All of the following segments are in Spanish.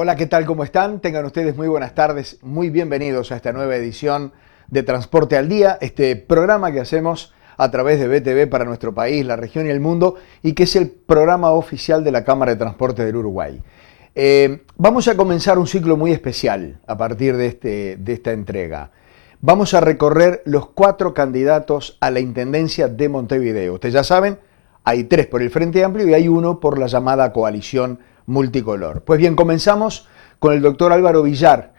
Hola, ¿qué tal? ¿Cómo están? Tengan ustedes muy buenas tardes, muy bienvenidos a esta nueva edición de Transporte al Día, este programa que hacemos a través de BTV para nuestro país, la región y el mundo, y que es el programa oficial de la Cámara de Transporte del Uruguay. Vamos a comenzar un ciclo muy especial a partir de esta entrega. Vamos a recorrer los 4 candidatos a la Intendencia de Montevideo. Ustedes ya saben, hay 3 por el Frente Amplio y hay 1 por la llamada coalición multicolor. Pues bien, comenzamos con el doctor Álvaro Villar.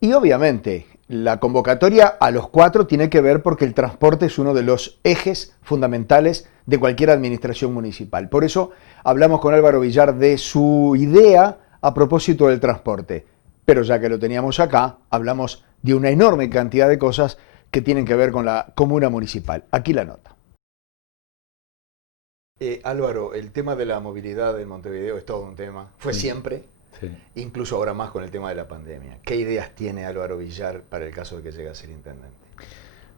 Y obviamente, la convocatoria a los 4 tiene que ver porque el transporte es uno de los ejes fundamentales de cualquier administración municipal. Por eso hablamos con Álvaro Villar de su idea a propósito del transporte. Pero ya que lo teníamos acá, hablamos de una enorme cantidad de cosas que tienen que ver con la comuna municipal. Aquí la nota. Álvaro, el tema de la movilidad en Montevideo es todo un tema. Fue siempre, Sí. incluso ahora más con el tema de la pandemia. ¿Qué ideas tiene Álvaro Villar para el caso de que llegue a ser intendente?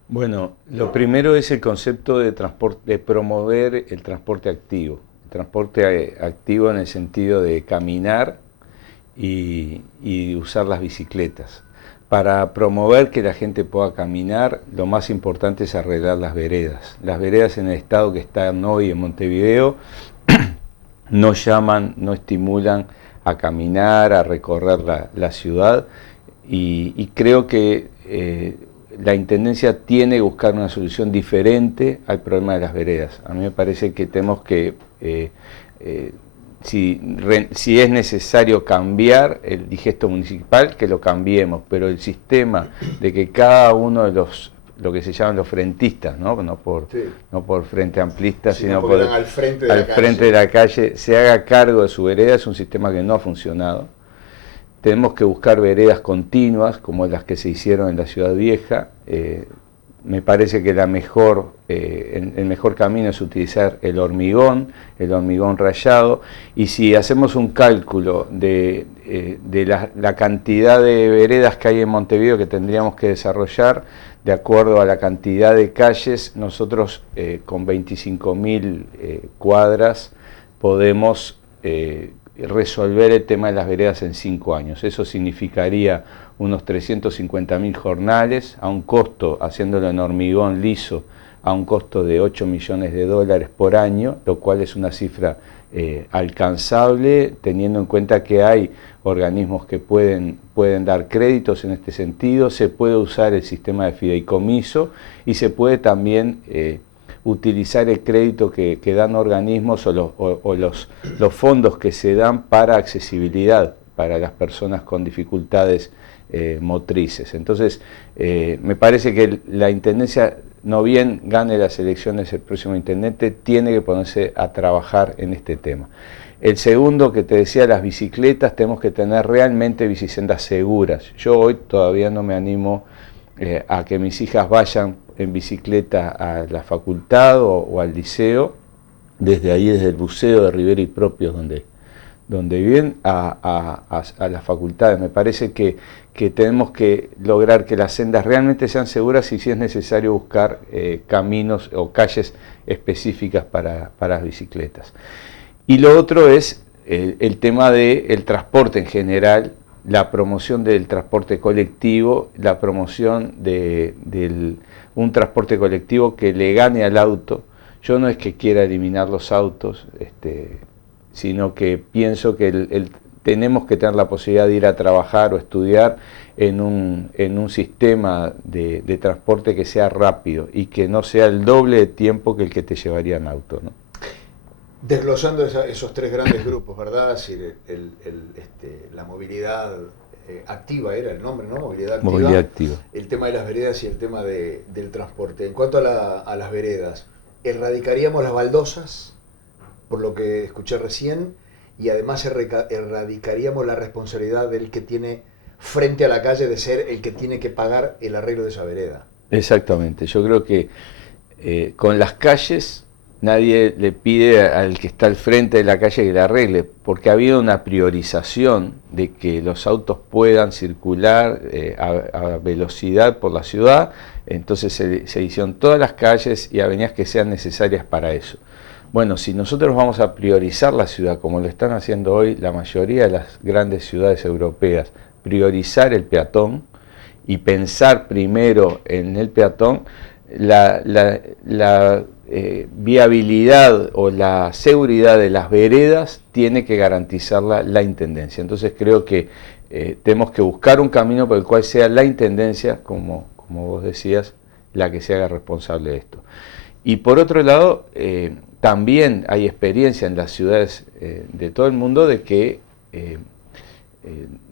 Bueno, lo primero es el concepto de transporte, de promover el transporte activo. El transporte activo en el sentido de caminar y usar las bicicletas. Para promover que la gente pueda caminar, lo más importante es arreglar las veredas. Las veredas en el estado que están hoy en Montevideo no llaman, no estimulan a caminar, a recorrer la ciudad y creo que la Intendencia tiene que buscar una solución diferente al problema de las veredas. A mí me parece que tenemos que, si es necesario cambiar el digesto municipal, que lo cambiemos, pero el sistema de que cada uno de lo que se llaman los frentistas, no por frente amplista, sino por al frente de al la calle. frente de la calle, se haga cargo de su vereda, es un sistema que no ha funcionado. Tenemos que buscar veredas continuas, como las que se hicieron en la Ciudad Vieja. Me parece que el mejor camino es utilizar el hormigón rallado, y si hacemos un cálculo de la cantidad de veredas que hay en Montevideo que tendríamos que desarrollar, de acuerdo a la cantidad de calles, nosotros con 25.000 cuadras podemos resolver el tema de las veredas en 5 años. Eso significaría unos 350.000 jornales a un costo, haciéndolo en hormigón liso, a un costo de $8 millones por año, lo cual es una cifra alcanzable, teniendo en cuenta que hay organismos que pueden dar créditos en este sentido. Se puede usar el sistema de fideicomiso y se puede también utilizar el crédito que dan organismos o los fondos que se dan para accesibilidad para las personas con dificultades motrices. Entonces, me parece que la Intendencia, no bien gane las elecciones el próximo intendente, tiene que ponerse a trabajar en este tema. El segundo que te decía, las bicicletas, tenemos que tener realmente bicisendas seguras. Yo hoy todavía no me animo a que mis hijas vayan en bicicleta a la facultad o al liceo, desde ahí, desde el buceo de Rivera y Propios, donde viven, a las facultades. Me parece que tenemos que lograr que las sendas realmente sean seguras y, si es necesario, buscar caminos o calles específicas para las bicicletas. Y lo otro es el tema del transporte en general, la promoción del transporte colectivo, la promoción de un transporte colectivo que le gane al auto. Yo no es que quiera eliminar los autos, sino que pienso que tenemos que tener la posibilidad de ir a trabajar o estudiar en un sistema de transporte que sea rápido y que no sea el doble de tiempo que el que te llevaría en auto, ¿no? Desglosando esos 3 grandes grupos, ¿verdad? Es decir, la movilidad activa era el nombre, ¿no? Movilidad activa. Movilidad activa. El tema de las veredas y el tema del transporte. En cuanto a las veredas, erradicaríamos las baldosas, por lo que escuché recién, y además erradicaríamos la responsabilidad del que tiene frente a la calle de ser el que tiene que pagar el arreglo de esa vereda. Exactamente. Yo creo que con las calles nadie le pide al que está al frente de la calle que la arregle, porque ha habido una priorización de que los autos puedan circular a velocidad por la ciudad. Entonces se hicieron todas las calles y avenidas que sean necesarias para eso. Bueno, si nosotros vamos a priorizar la ciudad, como lo están haciendo hoy la mayoría de las grandes ciudades europeas, priorizar el peatón y pensar primero en el peatón, la viabilidad o la seguridad de las veredas tiene que garantizarla la Intendencia. Entonces creo que tenemos que buscar un camino por el cual sea la Intendencia, como vos decías, la que se haga responsable de esto. Y por otro lado, también hay experiencia en las ciudades de todo el mundo de que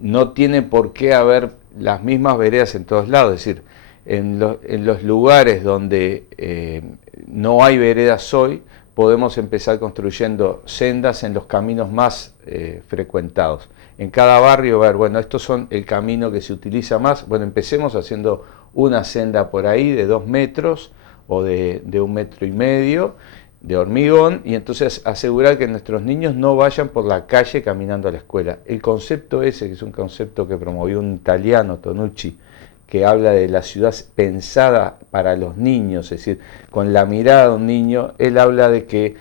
no tiene por qué haber las mismas veredas en todos lados. Es decir, en los lugares donde no hay veredas hoy, podemos empezar construyendo sendas en los caminos más frecuentados. En cada barrio ver, bueno, estos son el camino que se utiliza más. Bueno, empecemos haciendo una senda por ahí de 2 metros o de 1,5 metros de hormigón, y entonces asegurar que nuestros niños no vayan por la calle caminando a la escuela. El concepto ese, que es un concepto que promovió un italiano, Tonucci, que habla de la ciudad pensada para los niños, es decir, con la mirada de un niño, él habla de que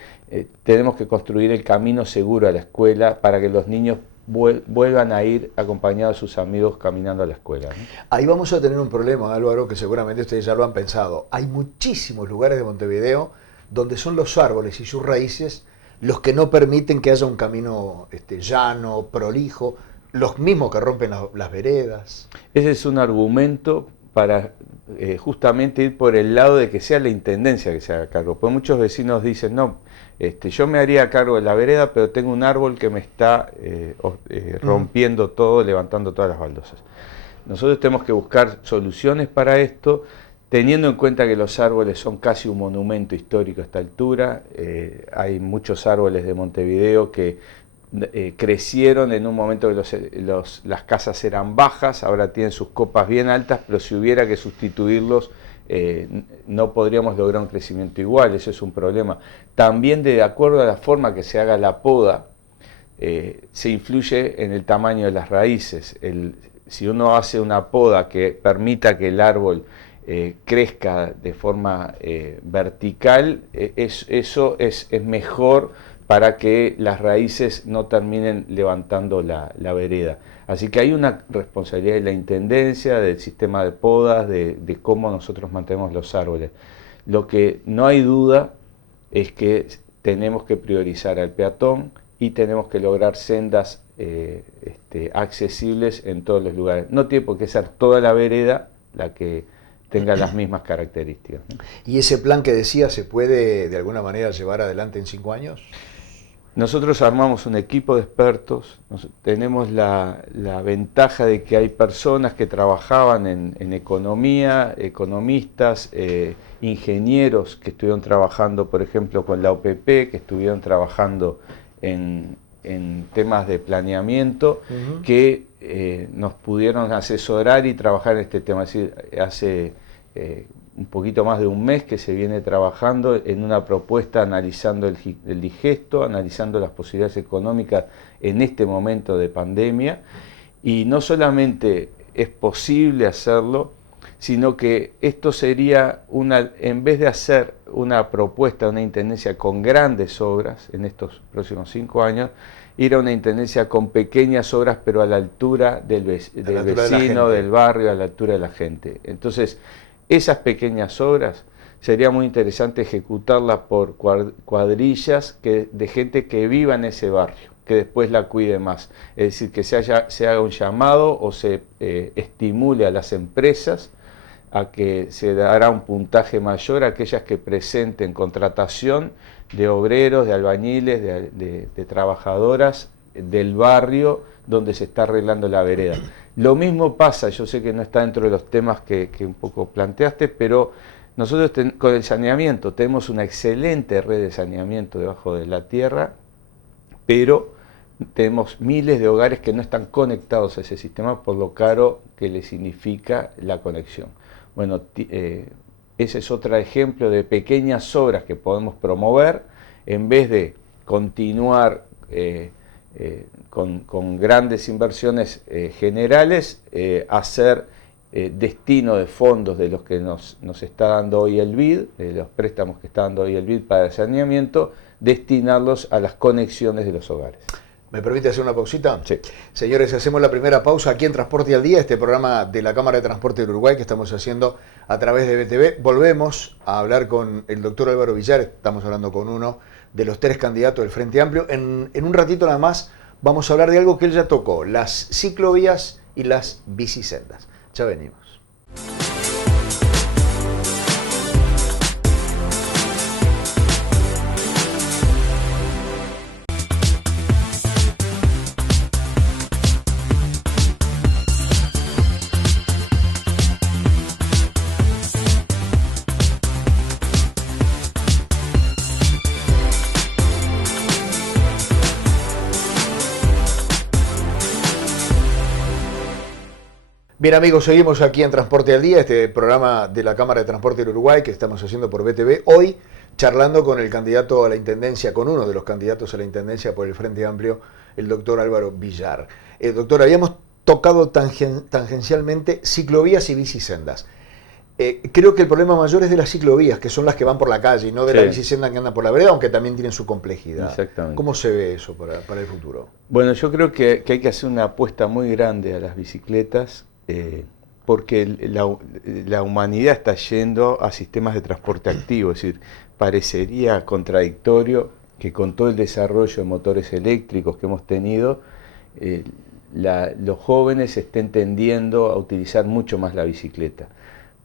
tenemos que construir el camino seguro a la escuela para que los niños vuelvan a ir acompañados de sus amigos caminando a la escuela, ¿no? Ahí vamos a tener un problema, Álvaro, que seguramente ustedes ya lo han pensado. Hay muchísimos lugares de Montevideo donde son los árboles y sus raíces los que no permiten que haya un camino llano, prolijo, los mismos que rompen las veredas. Ese es un argumento para justamente ir por el lado de que sea la Intendencia que se haga cargo. Porque muchos vecinos dicen, no, yo me haría cargo de la vereda, pero tengo un árbol que me está rompiendo todo, levantando todas las baldosas. Nosotros tenemos que buscar soluciones para esto, teniendo en cuenta que los árboles son casi un monumento histórico a esta altura. Hay muchos árboles de Montevideo que crecieron en un momento que las casas eran bajas, ahora tienen sus copas bien altas, pero si hubiera que sustituirlos, no podríamos lograr un crecimiento igual. Eso es un problema. También, de acuerdo a la forma que se haga la poda, se influye en el tamaño de las raíces. Si uno hace una poda que permita que el árbol crezca de forma vertical, eso es mejor para que las raíces no terminen levantando la vereda. Así que hay una responsabilidad de la Intendencia, del sistema de podas, de cómo nosotros mantenemos los árboles. Lo que no hay duda es que tenemos que priorizar al peatón y tenemos que lograr sendas accesibles en todos los lugares. No tiene por qué ser toda la vereda la que tenga las mismas características, ¿no? ¿Y ese plan que decía se puede de alguna manera llevar adelante en 5 años? Nosotros armamos un equipo de expertos, tenemos la ventaja de que hay personas que trabajaban en economía, economistas, ingenieros que estuvieron trabajando, por ejemplo, con la OPP, que estuvieron trabajando en temas de planeamiento, que nos pudieron asesorar y trabajar en este tema. Es decir, hace un poquito más de un mes que se viene trabajando en una propuesta analizando el digesto, analizando las posibilidades económicas en este momento de pandemia, y no solamente es posible hacerlo, sino que esto sería en vez de hacer una propuesta, una intendencia con grandes obras en estos próximos 5 años, ir a una intendencia con pequeñas obras, pero a la altura del vecino, del barrio, a la altura de la gente. Entonces, esas pequeñas obras sería muy interesante ejecutarlas por cuadrillas de gente que viva en ese barrio, que después la cuide más. Es decir, que se haga un llamado o se estimule a las empresas a que se dará un puntaje mayor a aquellas que presenten contratación de obreros, de albañiles, de trabajadoras del barrio donde se está arreglando la vereda. Lo mismo pasa, yo sé que no está dentro de los temas que un poco planteaste, pero nosotros con el saneamiento tenemos una excelente red de saneamiento debajo de la tierra, pero tenemos miles de hogares que no están conectados a ese sistema por lo caro que le significa la conexión. Bueno, ese es otro ejemplo de pequeñas obras que podemos promover en vez de continuar con grandes inversiones generales, hacer destino de fondos de los que nos está dando hoy el BID, de los préstamos que está dando hoy el BID para el saneamiento, destinarlos a las conexiones de los hogares. ¿Me permite hacer una pausita? Sí. Señores, hacemos la primera pausa aquí en Transporte al Día, este programa de la Cámara de Transporte del Uruguay que estamos haciendo a través de BTV. Volvemos a hablar con el doctor Álvaro Villar, estamos hablando con uno de los 3 candidatos del Frente Amplio. En un ratito nada más vamos a hablar de algo que él ya tocó, las ciclovías y las bicisendas. Ya venimos. Bien amigos, seguimos aquí en Transporte al Día, este programa de la Cámara de Transporte del Uruguay que estamos haciendo por BTV. Hoy charlando con el candidato a la Intendencia, con uno de los candidatos a la Intendencia por el Frente Amplio, el doctor Álvaro Villar. Doctor, habíamos tocado tangencialmente ciclovías y bicisendas. Creo que el problema mayor es de las ciclovías, que son las que van por la calle, y no de la bicisenda que anda por la vereda, aunque también tienen su complejidad. Exactamente. ¿Cómo se ve eso para el futuro? Bueno, yo creo que hay que hacer una apuesta muy grande a las bicicletas, porque la humanidad está yendo a sistemas de transporte activo, es decir, parecería contradictorio que con todo el desarrollo de motores eléctricos que hemos tenido, los jóvenes estén tendiendo a utilizar mucho más la bicicleta.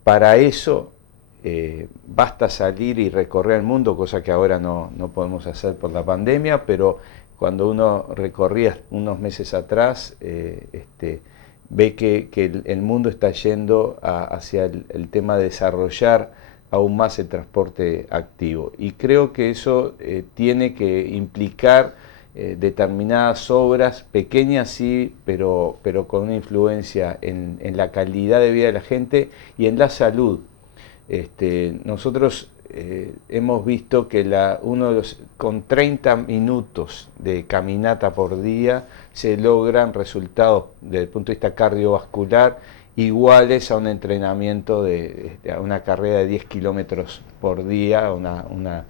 Para eso basta salir y recorrer el mundo, cosa que ahora no podemos hacer por la pandemia, pero cuando uno recorría unos meses atrás, ve que el mundo está yendo hacia el tema de desarrollar aún más el transporte activo. Y creo que eso tiene que implicar determinadas obras, pequeñas sí, pero con una influencia en la calidad de vida de la gente y en la salud. Nosotros hemos visto que con 30 minutos de caminata por día se logran resultados desde el punto de vista cardiovascular iguales a un entrenamiento a una carrera de 10 kilómetros por día, una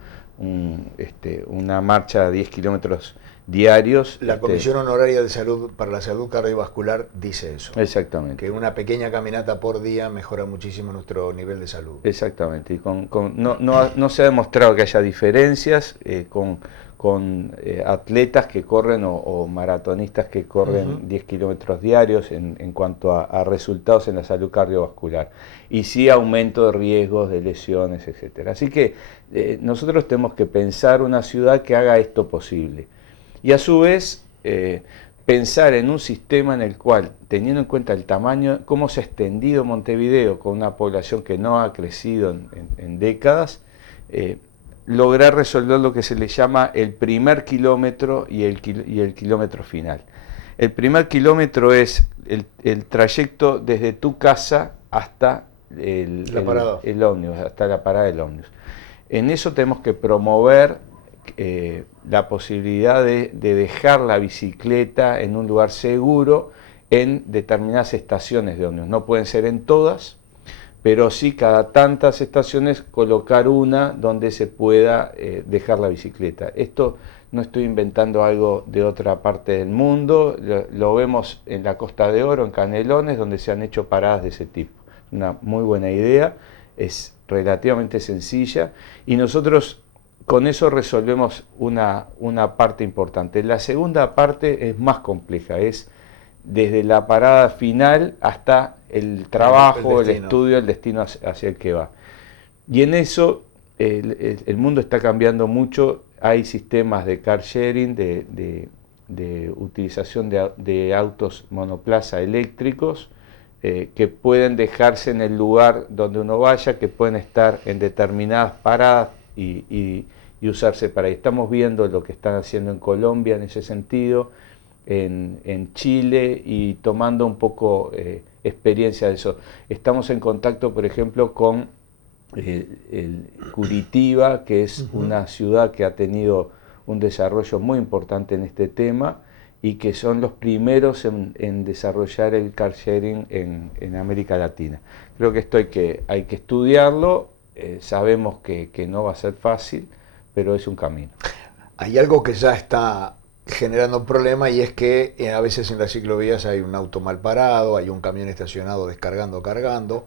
marcha de 10 kilómetros diarios. La Comisión Honoraria de Salud para la Salud Cardiovascular dice eso. Exactamente. Que una pequeña caminata por día mejora muchísimo nuestro nivel de salud. Exactamente. Y no se ha demostrado que haya diferencias con atletas que corren o maratonistas que corren 10 kilómetros diarios en cuanto a resultados en la salud cardiovascular. Y sí aumento de riesgos, de lesiones, etc. Así que nosotros tenemos que pensar una ciudad que haga esto posible. Y a su vez, pensar en un sistema en el cual, teniendo en cuenta el tamaño, cómo se ha extendido Montevideo con una población que no ha crecido en décadas, lograr resolver lo que se le llama el primer kilómetro y el kilómetro final. El primer kilómetro es el trayecto desde tu casa hasta el ómnibus, hasta la parada del ómnibus. En eso tenemos que promover la posibilidad de dejar la bicicleta en un lugar seguro en determinadas estaciones de ómnibus. No pueden ser en todas, pero sí cada tantas estaciones colocar una donde se pueda dejar la bicicleta. Esto no estoy inventando algo de otra parte del mundo, lo vemos en la Costa de Oro, en Canelones, donde se han hecho paradas de ese tipo. Una muy buena idea, es relativamente sencilla y nosotros con eso resolvemos una parte importante. La segunda parte es más compleja, es desde la parada final hasta el trabajo, el estudio, el destino hacia el que va. Y en eso el mundo está cambiando mucho, hay sistemas de car sharing, de utilización de autos monoplaza eléctricos, que pueden dejarse en el lugar donde uno vaya, que pueden estar en determinadas paradas y usarse para ahí. Estamos viendo lo que están haciendo en Colombia en ese sentido, en Chile y tomando un poco experiencia de eso. Estamos en contacto, por ejemplo, con Curitiba, que es una ciudad que ha tenido un desarrollo muy importante en este tema y que son los primeros en desarrollar el car sharing en América Latina. Creo que esto hay que estudiarlo, sabemos que no va a ser fácil, pero es un camino. Hay algo que ya está generando un problema y es que a veces en las ciclovías hay un auto mal parado, hay un camión estacionado descargando, cargando,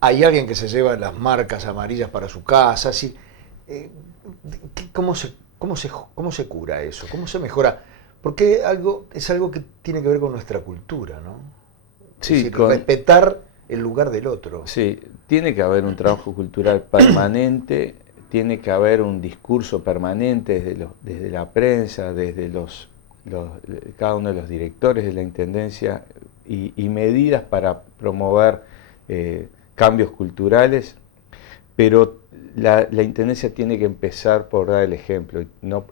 hay alguien que se lleva las marcas amarillas para su casa. Así, eh, ¿cómo se cura eso? ¿Cómo se mejora? Porque es algo que tiene que ver con nuestra cultura, ¿no? Es Sí, decir, respetar el lugar del otro. sí, tiene que haber un trabajo cultural permanente, tiene que haber un discurso permanente desde la prensa, desde cada uno de los directores de la Intendencia y medidas para promover cambios culturales, pero la Intendencia tiene que empezar por dar el ejemplo,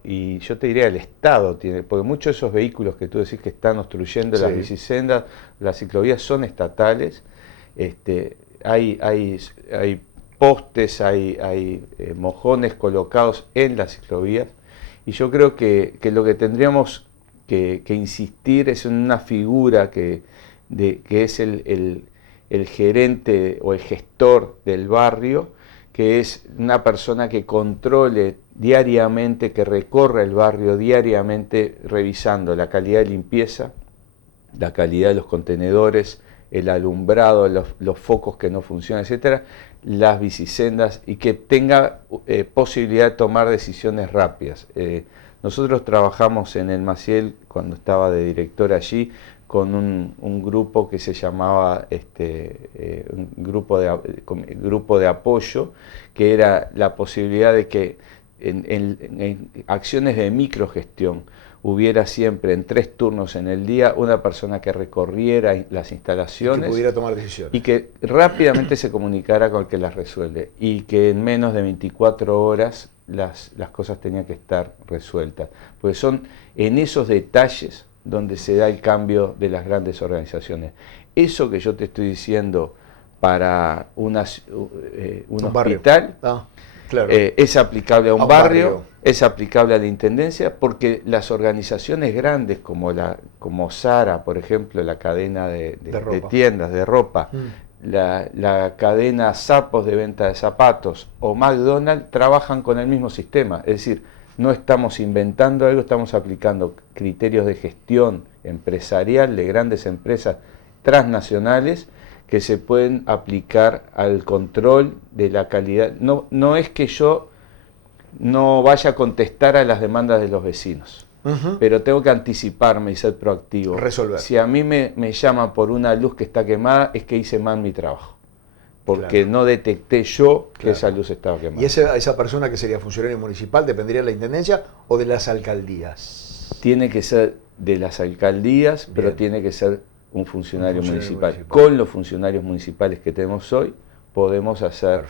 y yo te diría el Estado tiene, porque muchos de esos vehículos que tú decís que están obstruyendo las bicisendas, las ciclovías son estatales. Hay postes, hay mojones colocados en las ciclovías, y yo creo que lo que tendríamos que insistir es en una figura que es el gerente o el gestor del barrio, que es una persona que controle diariamente, que recorra el barrio diariamente revisando la calidad de limpieza, la calidad de los contenedores, el alumbrado, los focos que no funcionan, etcétera, las bicisendas, y que tenga posibilidad de tomar decisiones rápidas. Nosotros trabajamos en el Maciel, cuando estaba de director allí, con un grupo que se llamaba un grupo de apoyo, que era la posibilidad de que en acciones de microgestión hubiera siempre en 3 turnos en el día una persona que recorriera las instalaciones. Y que pudiera tomar decisiones. Y que rápidamente se comunicara con el que las resuelve. Y que en menos de 24 horas las cosas tenían que estar resueltas. Porque son en esos detalles donde se da el cambio de las grandes organizaciones. Eso que yo te estoy diciendo para un hospital, claro. Es aplicable a un barrio, es aplicable a la Intendencia, porque las organizaciones grandes como Zara, por ejemplo, la cadena de tiendas de ropa, la cadena Zappos de venta de zapatos, o McDonald's, trabajan con el mismo sistema. Es decir, no estamos inventando algo, estamos aplicando criterios de gestión empresarial de grandes empresas transnacionales que se pueden aplicar al control de la calidad. No es que yo no vaya a contestar a las demandas de los vecinos, pero tengo que anticiparme y ser proactivo. Resolver. Si a mí me llaman por una luz que está quemada, es que hice mal mi trabajo, porque no detecté yo que esa luz estaba quemada. ¿Y esa persona que sería funcionario municipal dependería de la Intendencia o de las alcaldías? Tiene que ser de las alcaldías, pero tiene que ser un funcionario municipal. Con los funcionarios municipales que tenemos hoy podemos hacer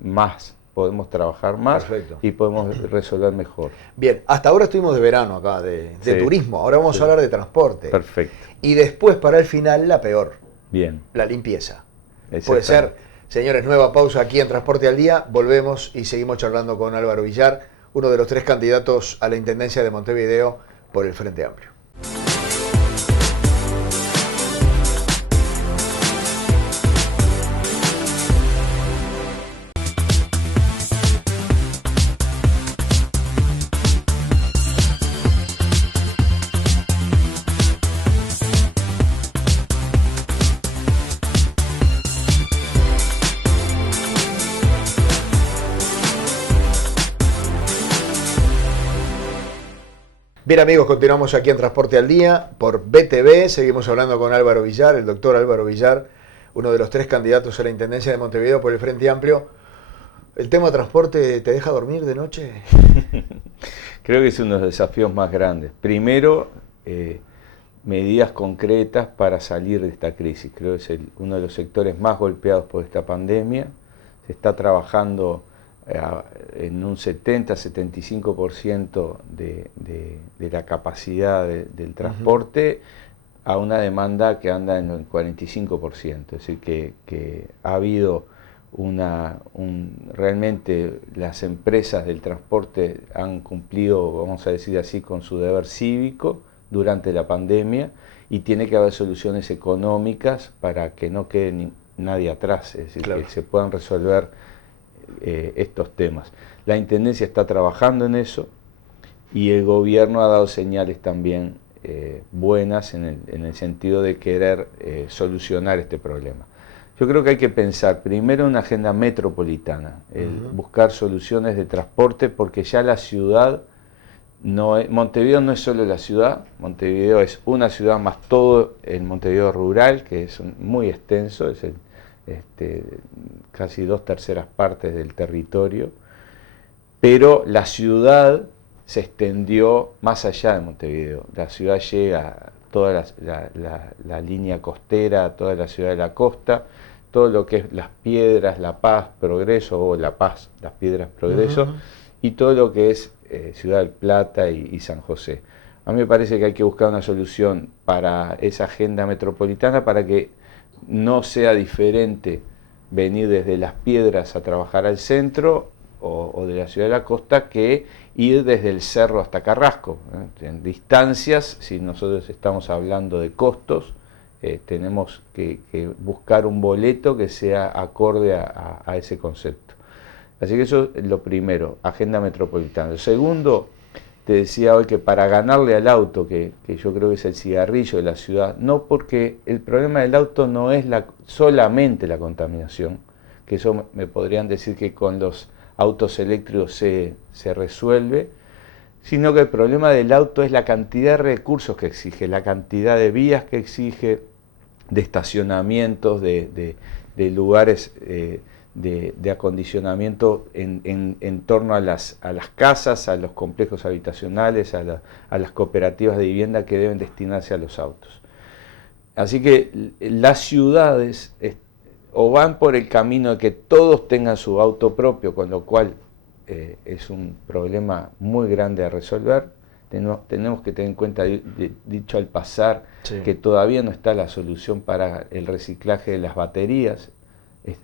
más, podemos trabajar más y podemos resolver mejor. Bien, hasta ahora estuvimos de verano acá, de turismo, ahora vamos a hablar de transporte. Perfecto. Y después, para el final, la peor. Bien. La limpieza. Puede ser, señores, nueva pausa aquí en Transporte al Día, volvemos y seguimos charlando con Álvaro Villar, uno de los 3 candidatos a la Intendencia de Montevideo por el Frente Amplio. Bien amigos, continuamos aquí en Transporte al Día por BTV, seguimos hablando con Álvaro Villar, el doctor Álvaro Villar, uno de los 3 candidatos a la Intendencia de Montevideo por el Frente Amplio. ¿El tema transporte te deja dormir de noche? Creo que es uno de los desafíos más grandes. Primero, medidas concretas para salir de esta crisis. Creo que es uno de los sectores más golpeados por esta pandemia. Se está trabajando en un 70-75% de la capacidad del transporte a una demanda que anda en el 45%. Es decir, que ha habido realmente las empresas del transporte han cumplido, vamos a decir así, con su deber cívico durante la pandemia, y tiene que haber soluciones económicas para que no quede nadie atrás, es decir, que se puedan resolver estos temas. La Intendencia está trabajando en eso y el gobierno ha dado señales también buenas en el sentido de querer solucionar este problema. Yo creo que hay que pensar primero en una agenda metropolitana, buscar soluciones de transporte, porque ya la ciudad, Montevideo no es solo la ciudad, Montevideo es una ciudad más todo el Montevideo rural, que es muy extenso, es casi 2/3 partes del territorio, pero la ciudad se extendió más allá de Montevideo. La ciudad llega a toda la línea costera, toda la ciudad de la costa, todo lo que es Las Piedras, La Paz, Progreso, o La Paz, Las Piedras, Progreso, y todo lo que es Ciudad del Plata y San José. A mí me parece que hay que buscar una solución para esa agenda metropolitana para que no sea diferente venir desde Las Piedras a trabajar al centro o de la ciudad de la costa que ir desde el cerro hasta Carrasco. En distancias, si nosotros estamos hablando de costos, tenemos que buscar un boleto que sea acorde a ese concepto. Así que eso es lo primero, agenda metropolitana. Lo segundo, te decía hoy que para ganarle al auto, que yo creo que es el cigarrillo de la ciudad, no, porque el problema del auto no es solamente la contaminación, que eso me podrían decir que con los autos eléctricos se resuelve, sino que el problema del auto es la cantidad de recursos que exige, la cantidad de vías que exige, de estacionamientos, de lugares de acondicionamiento en torno a las casas, a los complejos habitacionales, a las cooperativas de vivienda que deben destinarse a los autos. Así que las ciudades o van por el camino de que todos tengan su auto propio, con lo cual es un problema muy grande a resolver. Tenemos que tener en cuenta, dicho al pasar, sí, que todavía no está la solución para el reciclaje de las baterías.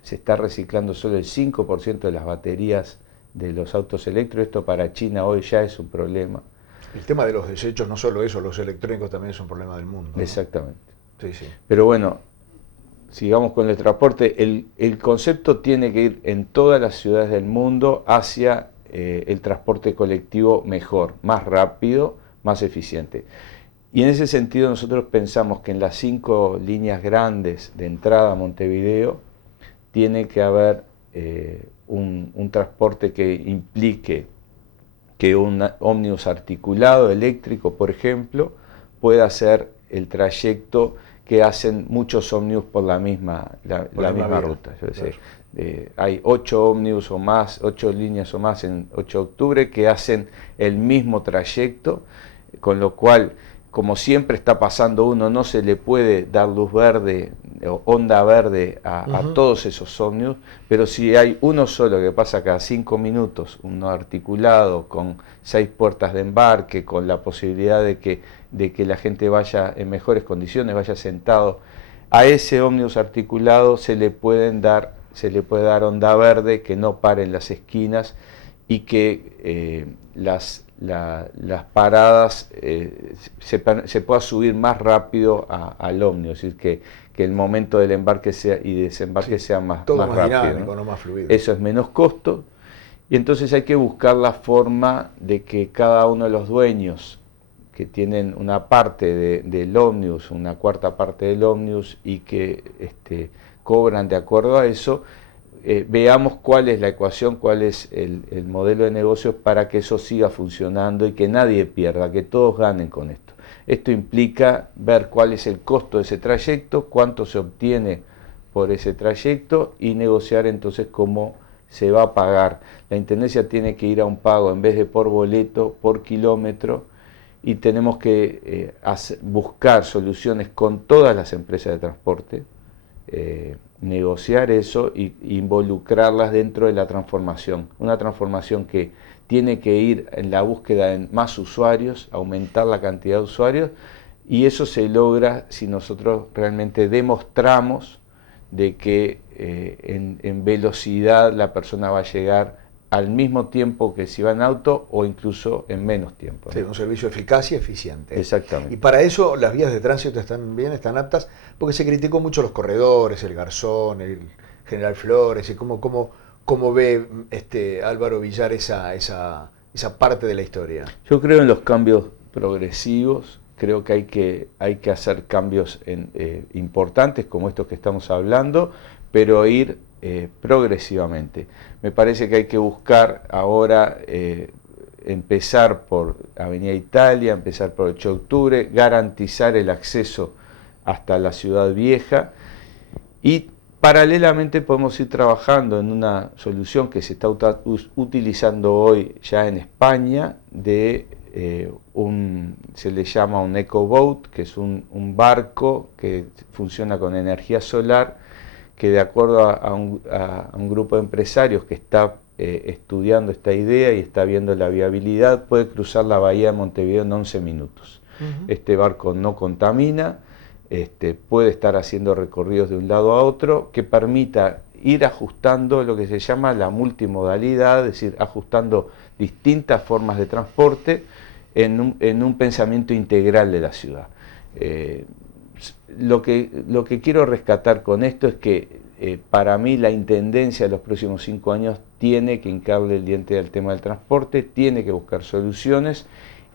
Se está reciclando solo el 5% de las baterías de los autos eléctricos. Esto para China hoy ya es un problema. El tema de los desechos, no solo eso, los electrónicos también es un problema del mundo, ¿no? Exactamente. Sí, sí. Pero bueno, sigamos con el transporte. El concepto tiene que ir en todas las ciudades del mundo hacia el transporte colectivo mejor, más rápido, más eficiente. Y en ese sentido nosotros pensamos que en las 5 líneas grandes de entrada a Montevideo tiene que haber un transporte que implique que un ómnibus articulado eléctrico, por ejemplo, pueda hacer el trayecto que hacen muchos ómnibus por la misma ruta. Claro. Hay 8 ómnibus o más, 8 líneas o más en 8 de octubre que hacen el mismo trayecto, con lo cual, como siempre está pasando uno, no se le puede dar luz verde o onda verde a todos esos ómnibus, pero si hay uno solo que pasa cada 5 minutos, uno articulado con 6 puertas de embarque, con la posibilidad de que la gente vaya en mejores condiciones, vaya sentado, a ese ómnibus articulado se le puede dar onda verde, que no pare en las esquinas y que las paradas se pueda subir más rápido al ómnibus, es decir, que el momento del embarque y desembarque sea más rápido, dinámico, ¿no? Más fluido. Eso es menos costo, y entonces hay que buscar la forma de que cada uno de los dueños que tienen una parte del ómnibus, una cuarta parte del ómnibus, y que cobran de acuerdo a eso, veamos cuál es la ecuación, cuál es el modelo de negocio para que eso siga funcionando y que nadie pierda, que todos ganen con esto. Esto implica ver cuál es el costo de ese trayecto, cuánto se obtiene por ese trayecto y negociar entonces cómo se va a pagar. La Intendencia tiene que ir a un pago en vez de por boleto, por kilómetro, y tenemos que buscar soluciones con todas las empresas de transporte, negociar eso e involucrarlas dentro de la transformación. Una transformación que tiene que ir en la búsqueda de más usuarios, aumentar la cantidad de usuarios, y eso se logra si nosotros realmente demostramos de que en velocidad la persona va a llegar al mismo tiempo que si va en auto o incluso en menos tiempo, ¿no? Sí, un servicio eficaz y eficiente. Exactamente. Y para eso las vías de tránsito están bien, están aptas, porque se criticó mucho los corredores, el Garzón, el General Flores, y cómo ve Álvaro Villar esa esa parte de la historia? Yo creo en los cambios progresivos, creo que hay que hacer cambios importantes como estos que estamos hablando, pero ir progresivamente. Me parece que hay que buscar ahora empezar por Avenida Italia, empezar por 8 de octubre, garantizar el acceso hasta la Ciudad Vieja y paralelamente podemos ir trabajando en una solución que se está utilizando hoy ya en España de se le llama un ecoboat, que es un barco que funciona con energía solar, que de acuerdo a un grupo de empresarios que está estudiando esta idea y está viendo la viabilidad, puede cruzar la bahía de Montevideo en 11 minutos. Este barco no contamina, puede estar haciendo recorridos de un lado a otro, que permita ir ajustando lo que se llama la multimodalidad, es decir, ajustando distintas formas de transporte en un pensamiento integral de la ciudad. Lo que quiero rescatar con esto es que para mí la Intendencia de los próximos 5 años tiene que hincarle el diente al tema del transporte, tiene que buscar soluciones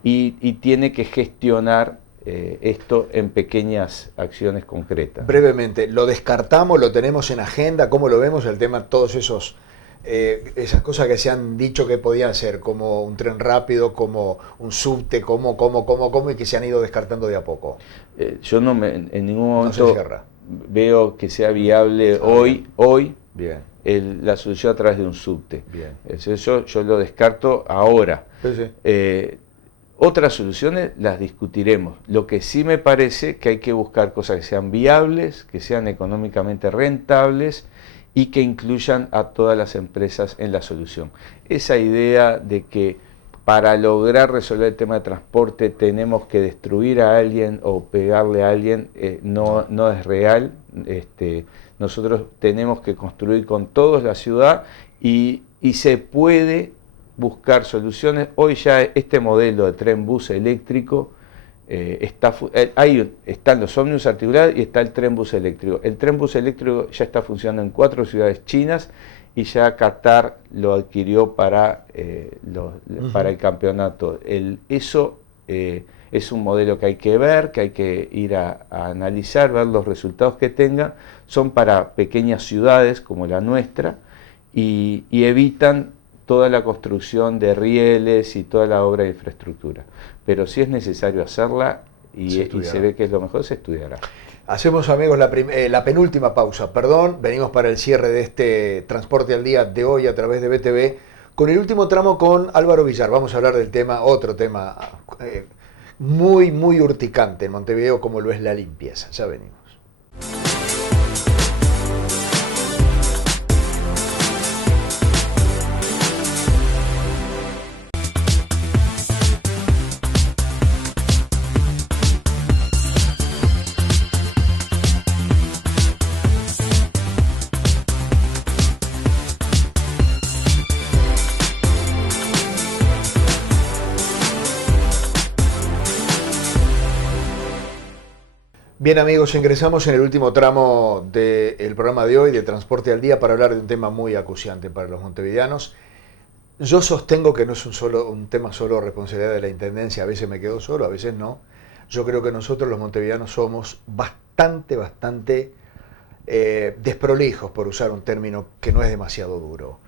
y tiene que gestionar esto en pequeñas acciones concretas. Brevemente, ¿lo descartamos, lo tenemos en agenda? ¿Cómo lo vemos el tema, todos esas cosas que se han dicho que podían ser, como un tren rápido, como un subte, y que se han ido descartando de a poco? Yo en ningún momento veo que sea viable hoy bien. La solución a través de un subte. Bien. Eso yo lo descarto ahora. Sí. Otras soluciones las discutiremos. Lo que sí me parece que hay que buscar cosas que sean viables, que sean económicamente rentables y que incluyan a todas las empresas en la solución. Esa idea de que para lograr resolver el tema de transporte tenemos que destruir a alguien o pegarle a alguien, no es real. Nosotros tenemos que construir con todos la ciudad y se puede buscar soluciones. Hoy ya este modelo de tren-bus eléctrico, están los ómnibus articulados y está el tren-bus eléctrico. El tren-bus eléctrico ya está funcionando en 4 ciudades chinas y ya Qatar lo adquirió para el campeonato. Eso es un modelo que hay que ver, que hay que ir a analizar, ver los resultados que tenga. Son para pequeñas ciudades como la nuestra y evitan toda la construcción de rieles y toda la obra de infraestructura. Pero si es necesario hacerla y se ve que es lo mejor, se estudiará. Hacemos, amigos, la penúltima pausa. Perdón, venimos para el cierre de este Transporte al Día de hoy a través de BTV, con el último tramo con Álvaro Villar. Vamos a hablar del tema, otro tema muy, muy urticante en Montevideo, como lo es la limpieza. Ya venimos. Bien, amigos, ingresamos en el último tramo del programa de hoy, de Transporte al Día, para hablar de un tema muy acuciante para los montevideanos. Yo sostengo que no es un tema solo responsabilidad de la Intendencia, a veces me quedo solo, a veces no. Yo creo que nosotros los montevideanos somos bastante desprolijos, por usar un término que no es demasiado duro.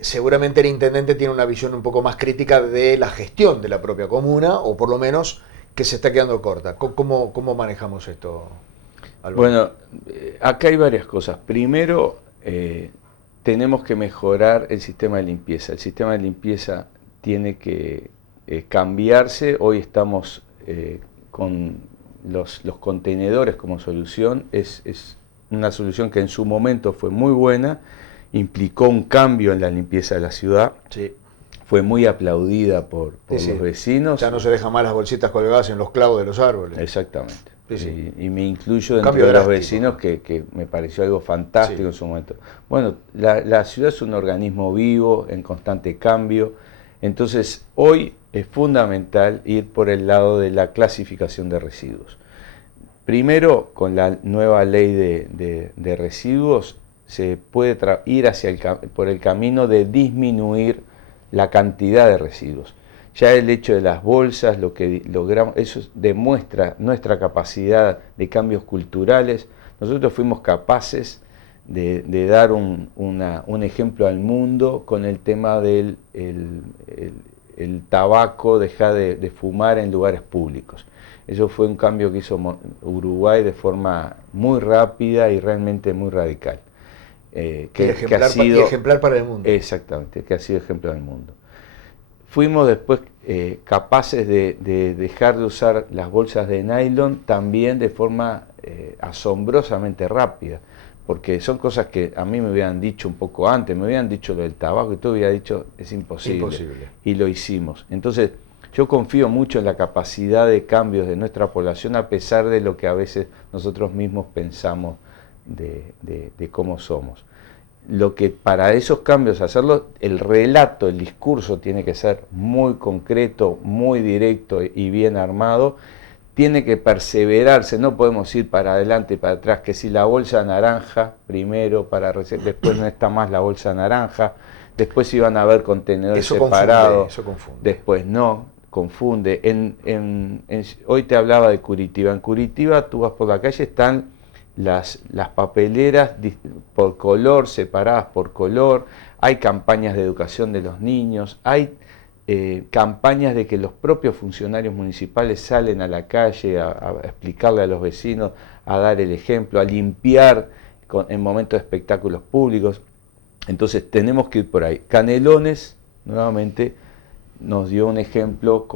Seguramente el Intendente tiene una visión un poco más crítica de la gestión de la propia comuna, o por lo menos que se está quedando corta. ¿Cómo manejamos esto, Álvaro? Bueno, acá hay varias cosas. Primero, tenemos que mejorar el sistema de limpieza. El sistema de limpieza tiene que cambiarse. Hoy estamos con los contenedores como solución. Es una solución que en su momento fue muy buena, implicó un cambio en la limpieza de la ciudad. Sí. Fue muy aplaudida por los vecinos. Ya no se dejan más las bolsitas colgadas en los clavos de los árboles. Exactamente. Sí. Y me incluyo dentro de los vecinos que me pareció algo fantástico en su momento. Bueno, la ciudad es un organismo vivo, en constante cambio. Entonces, hoy es fundamental ir por el lado de la clasificación de residuos. Primero, con la nueva ley de residuos, se puede ir por el camino de disminuir la cantidad de residuos. Ya el hecho de las bolsas, lo que logramos, eso demuestra nuestra capacidad de cambios culturales. Nosotros fuimos capaces de dar un ejemplo al mundo con el tema del el tabaco, dejar de fumar en lugares públicos. Eso fue un cambio que hizo Uruguay de forma muy rápida y realmente muy radical. Que ha sido ejemplar para el mundo. Exactamente, que ha sido ejemplar del mundo. Fuimos después capaces de dejar de usar las bolsas de nylon también de forma asombrosamente rápida, porque son cosas que a mí me habían dicho un poco antes, me habían dicho lo del tabaco y todo, había dicho es imposible. Y lo hicimos. Entonces yo confío mucho en la capacidad de cambios de nuestra población, a pesar de lo que a veces nosotros mismos pensamos de cómo somos. Lo que para esos cambios hacerlo, el relato, el discurso tiene que ser muy concreto, muy directo y bien armado, tiene que perseverarse, no podemos ir para adelante y para atrás, que si la bolsa naranja primero, después no está más la bolsa naranja, después iban a haber contenedores separados, eso confunde. Después no, confunde. Hoy te hablaba de Curitiba, en Curitiba tú vas por la calle, están las papeleras por color, separadas por color, hay campañas de educación de los niños, hay campañas de que los propios funcionarios municipales salen a la calle a explicarle a los vecinos, a dar el ejemplo, a limpiar en momentos de espectáculos públicos. Entonces tenemos que ir por ahí. Canelones, nuevamente, nos dio un ejemplo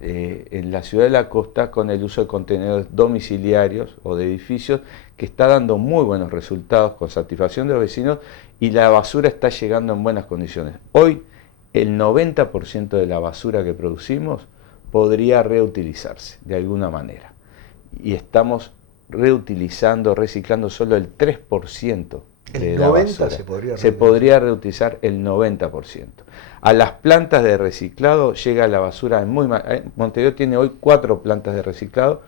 en la ciudad de la costa con el uso de contenedores domiciliarios o de edificios que está dando muy buenos resultados con satisfacción de los vecinos y la basura está llegando en buenas condiciones. Hoy el 90% de la basura que producimos podría reutilizarse de alguna manera y estamos reutilizando, reciclando solo el 3% de la basura. Se podría reutilizar el 90%. A las plantas de reciclado llega la basura en muy mal. Montevideo tiene hoy 4 plantas de reciclado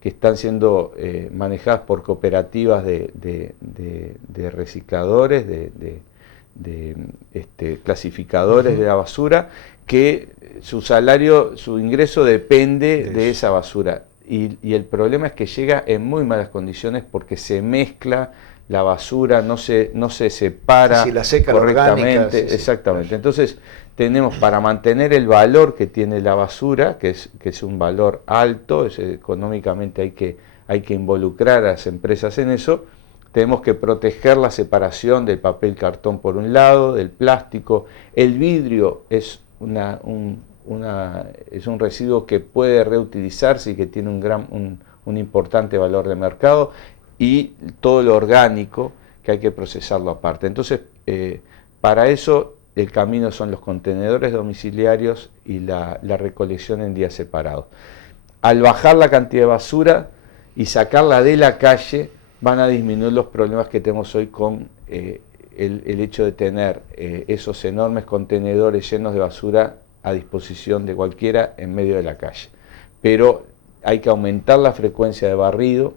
que están siendo manejadas por cooperativas de recicladores, clasificadores de la basura, que su salario, su ingreso depende de esa basura. Y el problema es que llega en muy malas condiciones porque se mezcla la basura, no se separa si la seca correctamente. Orgánica, exactamente. Claro. Entonces tenemos, para mantener el valor que tiene la basura, que es un valor alto, económicamente hay que involucrar a las empresas en eso, tenemos que proteger la separación del papel cartón por un lado, del plástico. El vidrio es un residuo que puede reutilizarse y que tiene un importante valor de mercado, y todo lo orgánico que hay que procesarlo aparte. Entonces, para eso el camino son los contenedores domiciliarios y la recolección en días separados. Al bajar la cantidad de basura y sacarla de la calle, van a disminuir los problemas que tenemos hoy con el hecho de tener esos enormes contenedores llenos de basura a disposición de cualquiera en medio de la calle. Pero hay que aumentar la frecuencia de barrido,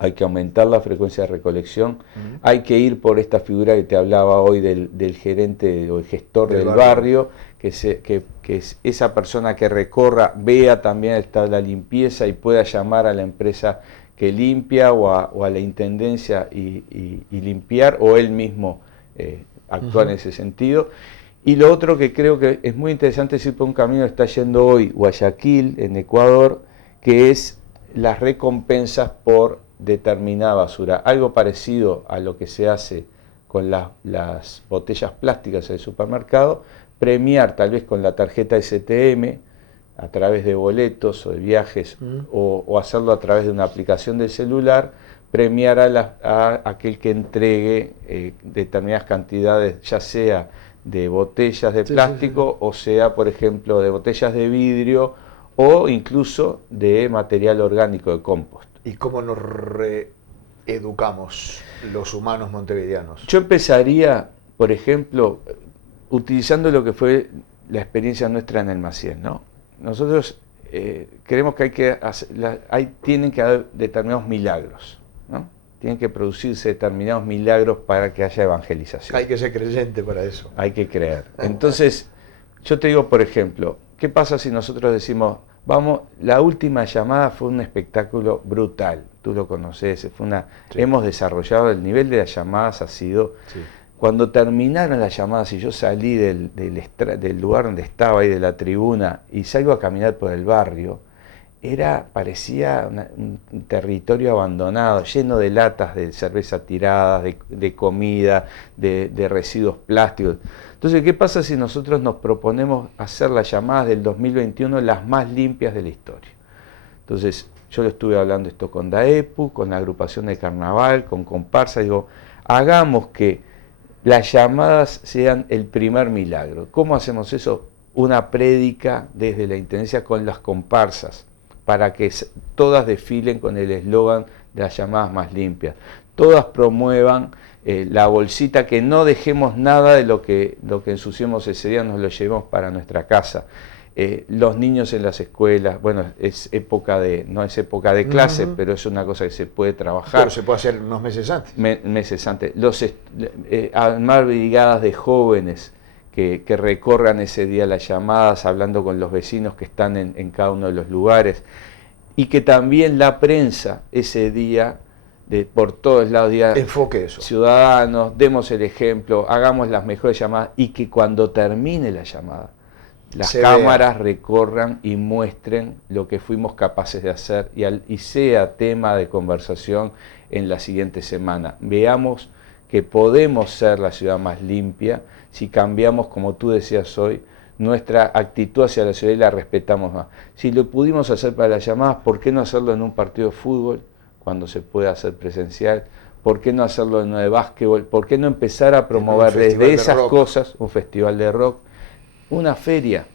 hay que aumentar la frecuencia de recolección, hay que ir por esta figura que te hablaba hoy del gerente o el gestor del barrio, que es esa persona que recorra, vea también el estado de la limpieza y pueda llamar a la empresa que limpia o a la intendencia y limpiar, o él mismo actuar en ese sentido. Y lo otro que creo que es muy interesante es ir por un camino que está yendo hoy Guayaquil, en Ecuador, que es las recompensas por determinada basura. Algo parecido a lo que se hace con las botellas plásticas del supermercado, premiar tal vez con la tarjeta STM, a través de boletos o de viajes, o hacerlo a través de una aplicación del celular, premiar a aquel que entregue determinadas cantidades, ya sea de botellas de plástico, o sea, por ejemplo, de botellas de vidrio, o incluso de material orgánico de compost. ¿Y cómo nos reeducamos los humanos montevideanos? Yo empezaría, por ejemplo, utilizando lo que fue la experiencia nuestra en el Maciel, ¿no? Nosotros creemos que tienen que haber determinados milagros, ¿no? tienen que producirse determinados milagros para que haya evangelización. Hay que ser creyente para eso. Hay que creer. Entonces, yo te digo, por ejemplo, ¿qué pasa si nosotros decimos, vamos, la última llamada fue un espectáculo brutal, tú lo conoces, Sí. hemos desarrollado, el nivel de las llamadas ha sido, Sí. cuando terminaron las llamadas y yo salí del lugar donde estaba y de la tribuna y salgo a caminar por el barrio, parecía un territorio abandonado, lleno de latas de cerveza tiradas, de comida, de residuos plásticos. Entonces, ¿qué pasa si nosotros nos proponemos hacer las llamadas del 2021 las más limpias de la historia? Entonces, yo lo estuve hablando esto con DAEPU, con la agrupación de carnaval, con comparsa, digo, hagamos que las llamadas sean el primer milagro. ¿Cómo hacemos eso? Una prédica desde la intendencia con las comparsas, para que todas desfilen con el eslogan de las llamadas más limpias. Todas promuevan la bolsita, que no dejemos nada de lo que ensuciemos ese día, nos lo llevemos para nuestra casa. Los niños en las escuelas, bueno, no es época de clase, pero es una cosa que se puede trabajar. Pero se puede hacer unos meses antes. Meses antes. Armar brigadas de jóvenes que recorran ese día las llamadas, hablando con los vecinos que están en cada uno de los lugares, y que también la prensa ese día, por todos lados, diga, enfoque eso. Ciudadanos, demos el ejemplo, hagamos las mejores llamadas, y que cuando termine la llamada, las cámaras recorran y muestren lo que fuimos capaces de hacer y sea tema de conversación en la siguiente semana. Veamos que podemos ser la ciudad más limpia si cambiamos, como tú decías hoy, nuestra actitud hacia la ciudad y la respetamos más. Si lo pudimos hacer para las llamadas, ¿por qué no hacerlo en un partido de fútbol cuando se puede hacer presencial? ¿Por qué no hacerlo en uno de básquetbol? ¿Por qué no empezar a promover desde esas cosas un festival de rock? Una feria.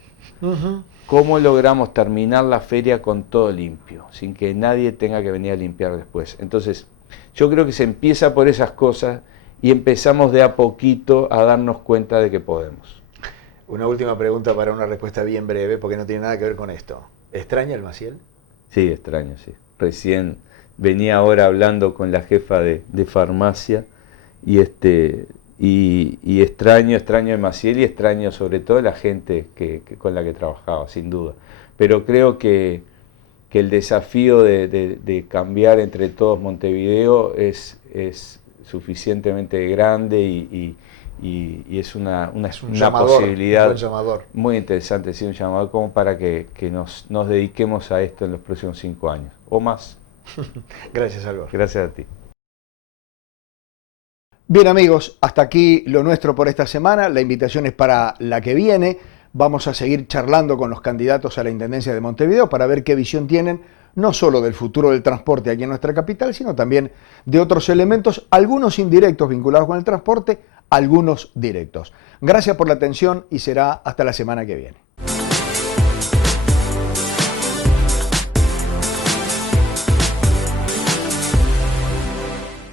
¿Cómo logramos terminar la feria con todo limpio, sin que nadie tenga que venir a limpiar después? Entonces, yo creo que se empieza por esas cosas y empezamos de a poquito a darnos cuenta de que podemos. Una última pregunta para una respuesta bien breve, porque no tiene nada que ver con esto. ¿Extraña el Maciel? Sí, extraño, sí. Recién venía ahora hablando con la jefa de farmacia y extraño el Maciel y extraño sobre todo la gente con la que trabajaba, sin duda. Pero creo que el desafío de cambiar entre todos Montevideo es suficientemente grande y es una posibilidad muy interesante, sí, un llamador como para que nos dediquemos a esto en los próximos 5 años o más. Gracias, Alvar. Gracias a ti. Bien, amigos, hasta aquí lo nuestro por esta semana. La invitación es para la que viene. Vamos a seguir charlando con los candidatos a la Intendencia de Montevideo para ver qué visión tienen, no solo del futuro del transporte aquí en nuestra capital, sino también de otros elementos, algunos indirectos vinculados con el transporte, algunos directos. Gracias por la atención y será hasta la semana que viene.